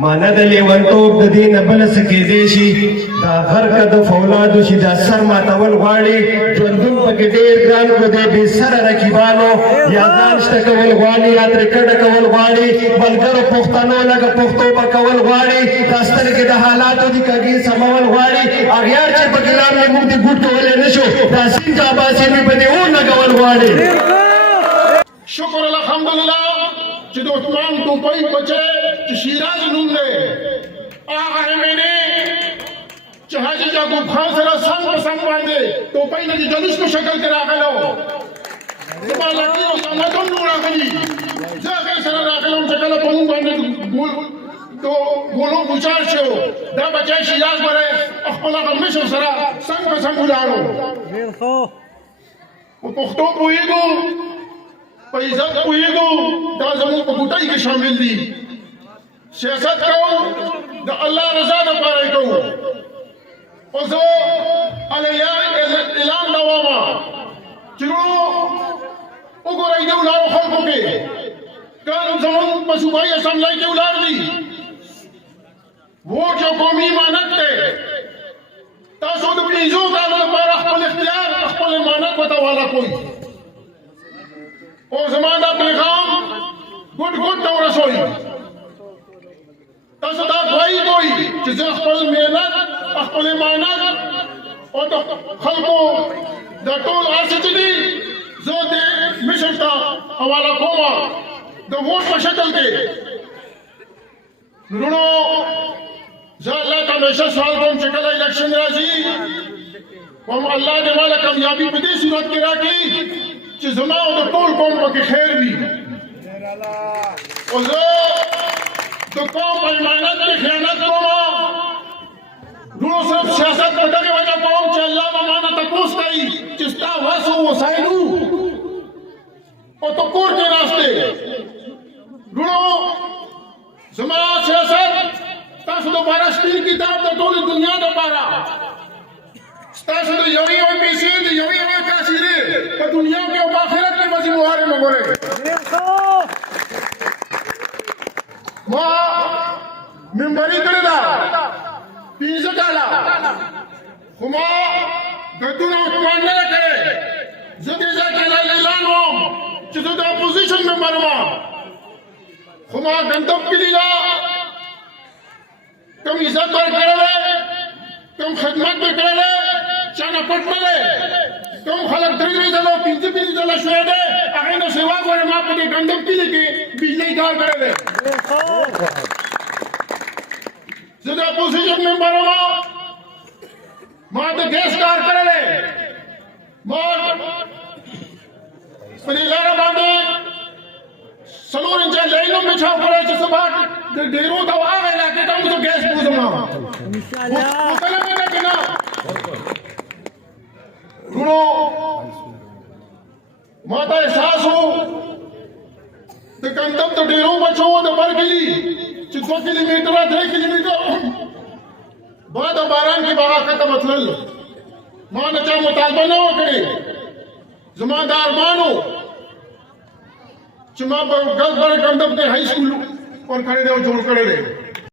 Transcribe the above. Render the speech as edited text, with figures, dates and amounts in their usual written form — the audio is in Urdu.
مانا د لیونتوب د دې نه بله څه کېدی شي دا غرقه د فولادو چې دا سر ماتول غواړي ژوندون پکې ډېر ګران کړو دی بې سره رقیبانو یا ځان شته کول غواړي یا ترې کډه کول غواړي ملګرو پښتنو لکه پښتو به کول غواړي دا سترګې د حالاتو دي کږې سمول غواړي اغیار چې په ګلاب مې موږ دې ګوټ کولی نه شو دا سیند جاباسي مې په دې اور لګول غواړي. شکر الحمدلله چې د عثمان ټوپۍ بچی چې شیراز نوم دی هغه همینې چې حاجي یعقوب خان سره څنګ په څنګ باندې ټوپۍ نه د جلوس په شکل کې راغلی و زما لکي او سمت هم نو راغلي زه هغې سره راغلی وم چې کله په موږ باندې ګولو ګوچار شو دا بچی شیراز باندې خپل هغه مشر سره څنګ په څنګ ولاړو په پښتو پوهېږو په عزت پوهېږو دا زموږ په ګوټۍ کې شامل دي سیاست کوو د الله رضا دپاره یې کوو خو زه اعلان کوم چې وروڼو وګورئ دې ولاړو خلکو کې که زموږ په صوبایي اسمبلی کې ولاړ دي ووټ یو قومي امانت دی تاسو د 15 کالو لپاره خپل اختیار خپل امانت ورته حواله کوئ او زما دا پیغام ګوټ ګوټ ته ورسوئ تاسو دا دعایي کوئ چې زه خپل محنت خپل امانت او د خلکو دا ټول هر څه چې دي زه دې مشر ته حواله کوم د ووټ په شکل کې وروڼو زه الله ته همیشه سوال کوم چې کله الیکشن راځي کوم الله دې ماله کامیابي په دې صورت کې راکړي چې زما او د ټول قوم پکې خیر وي او زه د قوم په امانت کې خیانت کوم وروڼو صرف سیاست په دغې وجه کوم چې الله به مانه تپوس کوي چې ستا وس و وسایلو او ته کور کې ناست یې وروڼو زما سیاست ستاسو دپاره شپین کتاب د ټولې دنیا دپاره ستاسو د یوې یوې پیسې د یوې یوې کاسیرې په دنیا کې او په آخرت کې به ذموارې وګورئ ما ممبري کړې ده 15 کاله خو ما ګډون او اتمان نه دی کړی زه دې ځای کې اعلان وم چې زه د اپوزیشن ممبر وم خو ما ګندب کلي له کوم عزت ورکړی دی کوم خدمت مې کړی دی چا نه پټ نه دی کوم خلک 3 ځله 5 ځله شوی دی هغې نه سوا ګوره ما په دې ګندب کلي کې بجلۍ کار کړی دی زه د اپوزیشن ممبر وم ما د ګیس کار کړی دی ما په دې لاره باندې 4 انچه لاین هم بچاو کړی چې سبا د ډېرو ته هغه علاقې ته هم زه ګیس بوځم مطلب یې ده که نه وروڼو ما ته احساس و د ګندب د ډېرو بچو د برکلي چې 2 کیلومیټره 3 کیلومیټر بعد باران کې به هغه ختم تلل ما نه چا مطالبه نه وکړې زما دا ارمان و چې ما په ګندب کې هائی سکول ورکړی دی او جوړ کړی دی